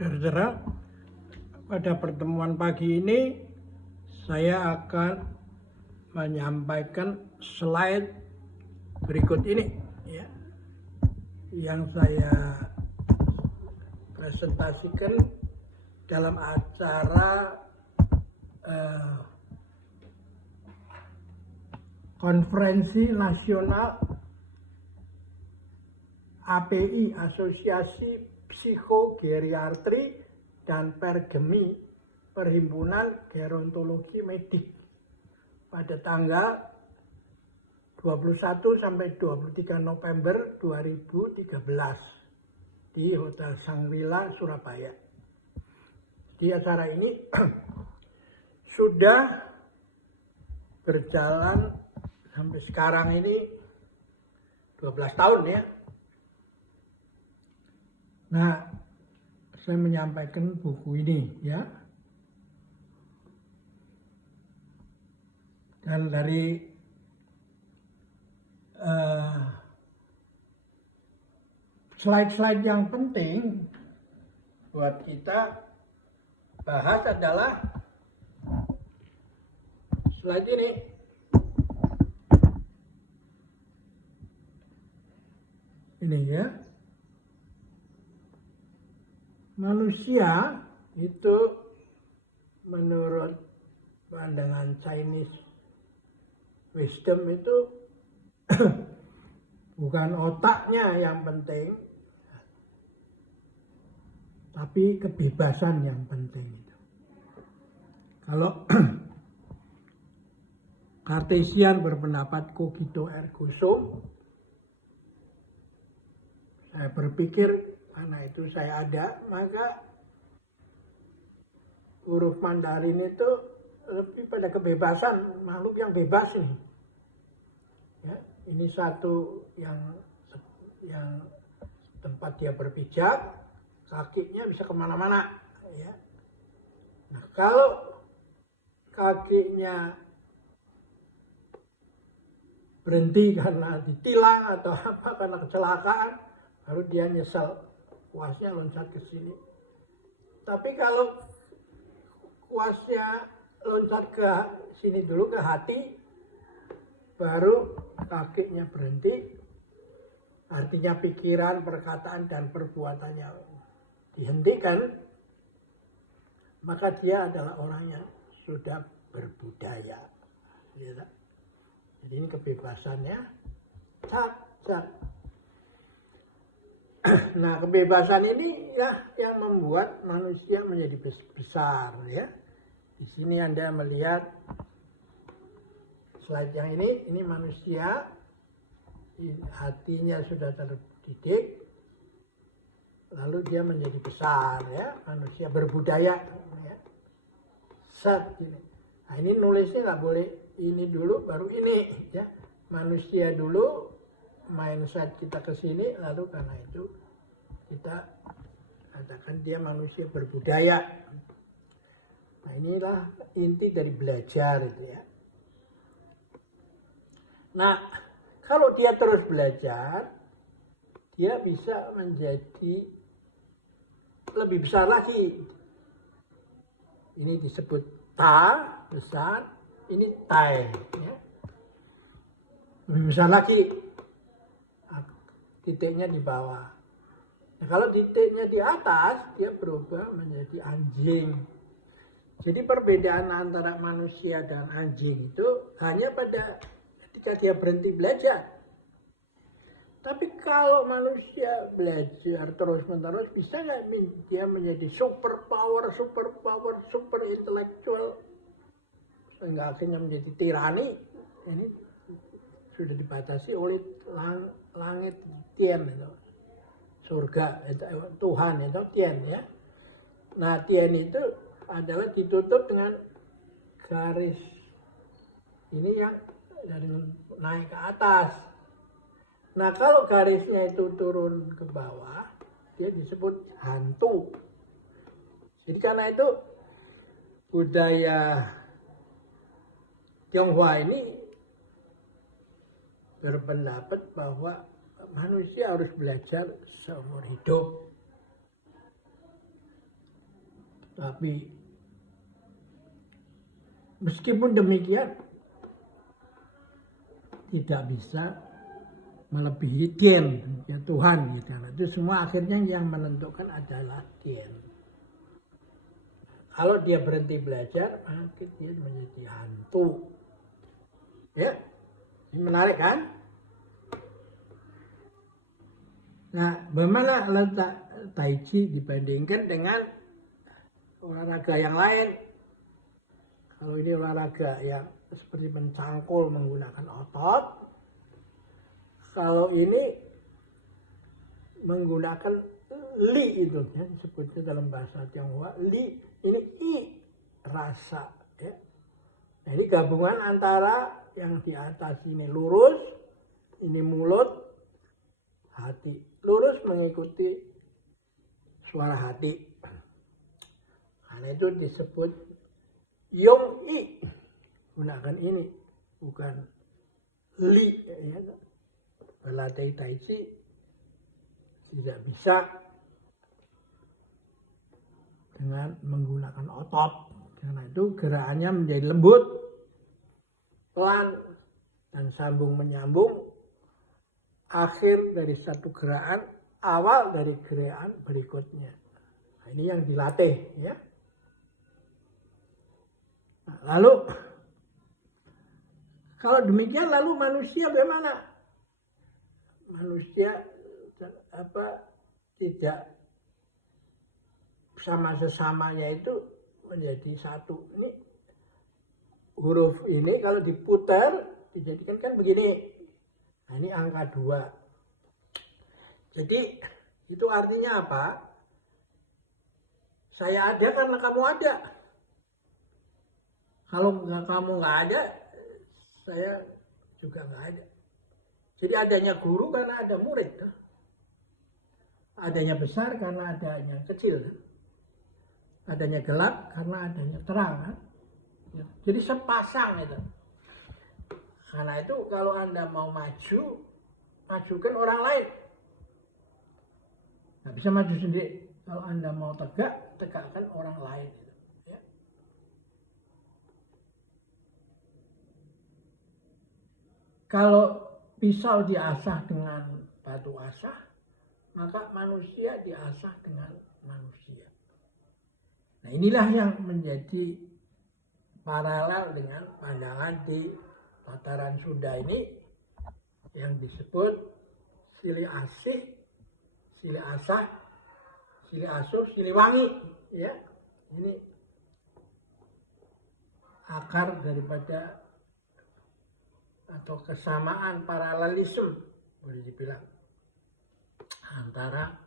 Saudara-saudara, pada pertemuan pagi ini saya akan menyampaikan slide berikut ini ya, yang saya presentasikan dalam acara konferensi nasional API, Asosiasi Psikogeriatri dan Pergemi Perhimpunan Gerontologi Medik, pada tanggal 21 sampai 23 November 2013 di Hotel Shangri-La, Surabaya. Di acara ini sudah berjalan sampai sekarang ini 12 tahun ya. Nah, saya menyampaikan buku ini ya. Dan dari slide-slide yang penting buat kita bahas adalah slide ini. Ini ya. Manusia itu menurut pandangan Chinese wisdom itu bukan otaknya yang penting, tapi kebebasan yang penting. Kalau Cartesian berpendapat cogito ergo sum, saya berpikir karena itu saya ada, maka huruf Mandarin itu lebih pada kebebasan, makhluk yang bebas ini. Ya, ini satu yang tempat dia berpijak, kakinya bisa kemana-mana. Ya. Nah, kalau kakinya berhenti karena ditilang atau apa karena kecelakaan, baru dia nyesel, kuasnya loncat ke sini. Tapi kalau kuasnya loncat ke sini dulu, ke hati, baru kakinya berhenti, artinya pikiran, perkataan, dan perbuatannya dihentikan, maka dia adalah orang yang sudah berbudaya. Jadi ini kebebasannya. Nah, kebebasan ini ya yang membuat manusia menjadi besar ya. Di sini Anda melihat slide yang ini manusia, hatinya sudah terdidik, lalu dia menjadi besar ya, manusia berbudaya ya. Nah, ini nulisnya nggak boleh ini dulu baru ini ya. Manusia dulu, mindset kita ke sini, lalu karena itu kita katakan dia manusia berbudaya. Nah, inilah inti dari belajar itu ya. Nah, kalau dia terus belajar, dia bisa menjadi lebih besar lagi. Ini disebut ta, besar, ini tai ya. Lebih besar lagi, titiknya di bawah. Nah, kalau titiknya di atas, dia berubah menjadi anjing. Jadi perbedaan antara manusia dan anjing itu hanya pada ketika dia berhenti belajar. Tapi kalau manusia belajar terus-menerus, bisa nggak dia menjadi super power, super intelektual, sehingga akhirnya menjadi tirani? Ini sudah dibatasi oleh langit Tian itu. Surga itu, Tuhan itu Tian ya. Nah, Tian itu adalah ditutup dengan garis ini yang dari naik ke atas. Nah, kalau garisnya itu turun ke bawah, dia disebut hantu. Jadi karena itu budaya Tionghoa ini berpendapat bahwa manusia harus belajar seumur hidup. Tapi meskipun demikian tidak bisa melebihi Tien, ya Tuhan gitu. Itu semua akhirnya yang menentukan adalah Tien. Kalau dia berhenti belajar, maka dia menjadi hantu. Ya, ini menarik kan? Nah, bagaimana letak Tai Chi dibandingkan dengan olahraga yang lain? Kalau ini olahraga yang seperti mencangkul menggunakan otot, kalau ini menggunakan li itu ya, disebutnya dalam bahasa Tionghoa li, ini i, rasa ya. Nah, ini gabungan antara yang di atas ini lurus, ini mulut, hati. Lurus mengikuti suara hati. Karena itu disebut Yong I. Gunakan ini, bukan li ya. Berlatih Tai Chi tidak bisa dengan menggunakan otot. Karena itu gerakannya menjadi lembut, pelan, dan sambung menyambung. Akhir dari satu gerakan, awal dari gerakan berikutnya. Nah, ini yang dilatih ya. Nah, lalu kalau demikian lalu manusia bagaimana? Manusia tidak sama sesamanya itu menjadi satu. Ini huruf ini kalau diputar dijadikan kan begini. Nah, ini angka 2. Jadi itu artinya apa? Saya ada karena kamu ada. Kalau kamu nggak ada, saya juga nggak ada. Jadi adanya guru karena ada murid. Adanya besar karena adanya kecil. Adanya gelap karena adanya terang. Jadi sepasang itu. Karena itu kalau Anda mau maju, majukan orang lain. Nggak bisa maju sendiri. Kalau Anda mau tegak, tegakkan orang lain. Ya. Kalau pisau diasah dengan batu asah, maka manusia diasah dengan manusia. Nah, inilah yang menjadi paralel dengan pandangan di tataran Sunda ini yang disebut silih asih, silih asah, silih asuh, silih wangi. Ya, ini akar daripada atau kesamaan paralelisme boleh dibilang antara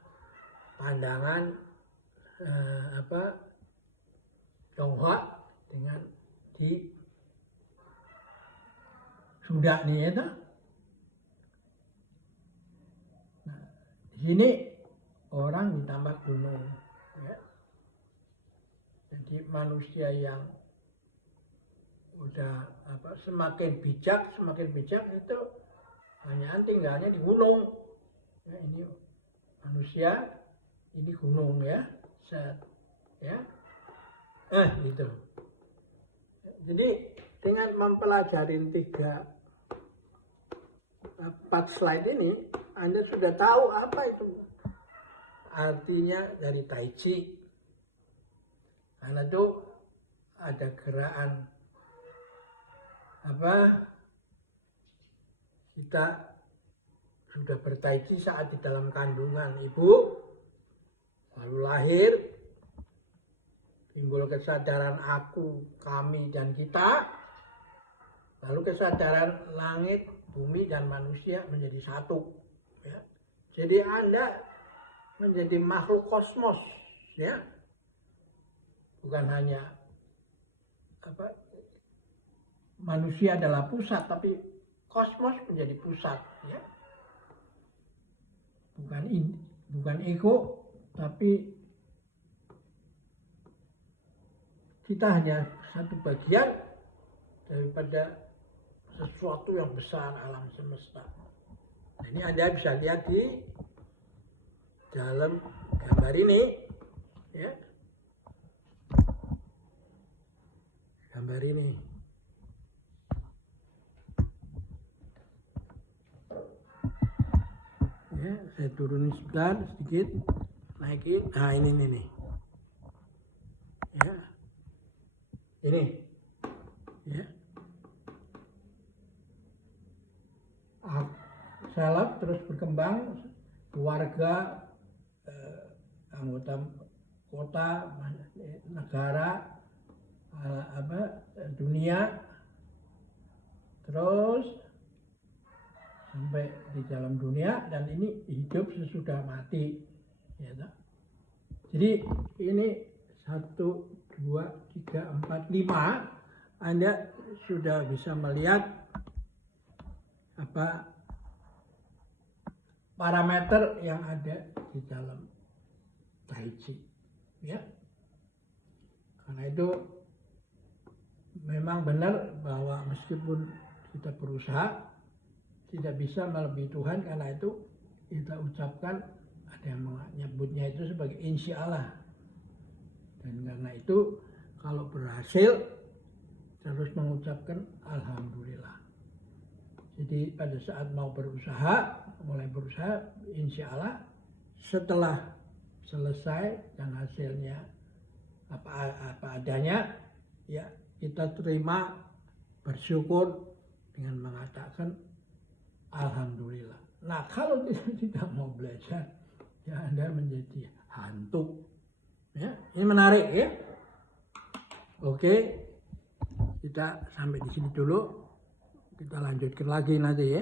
pandangan Tionghoa dengan di Sunda nih ya. Nah, di sini orang ditambah gunung ya. Jadi manusia yang udah semakin bijak itu hanya tinggalnya di gunung ya. Ini manusia, ini gunung ya. Ya gitu. Jadi dengan mempelajari 4 slide ini, Anda sudah tahu apa itu artinya dari Tai Chi. Karena itu ada gerakan kita sudah bertai chi saat di dalam kandungan ibu, lalu lahir, timbul kesadaran aku, kami, dan kita, lalu kesadaran langit, bumi, dan manusia menjadi satu. Ya. Jadi Anda menjadi makhluk kosmos, ya, bukan hanya manusia adalah pusat, tapi kosmos menjadi pusat, ya. Bukan ego, tapi kita hanya satu bagian daripada sesuatu yang besar alam semesta. Nah, ini Anda bisa lihat di dalam gambar ini, ya. Saya turunin sebentar, sedikit, naikin. Nah ini nih. Ya, ini, ya. Salaf terus berkembang, keluarga, anggota kota, negara, dunia, terus sampai di dalam dunia, dan ini hidup sesudah mati, ya. Jadi ini 1, 2, 3, 4, 5 Anda sudah bisa melihat parameter yang ada di dalam Tai Chi, ya. Karena itu memang benar bahwa meskipun kita berusaha tidak bisa melebihi Tuhan, karena itu kita ucapkan, ada yang menyebutnya itu sebagai insya Allah. Dan karena itu kalau berhasil terus mengucapkan alhamdulillah. Jadi pada saat mulai berusaha, insya Allah setelah selesai dan hasilnya apa adanya, ya kita terima, bersyukur dengan mengatakan alhamdulillah. Nah kalau kita tidak mau belajar, ya Anda menjadi hantu. Ya, ini menarik ya. Oke, kita sampai di sini dulu. Kita lanjutkan lagi nanti ya.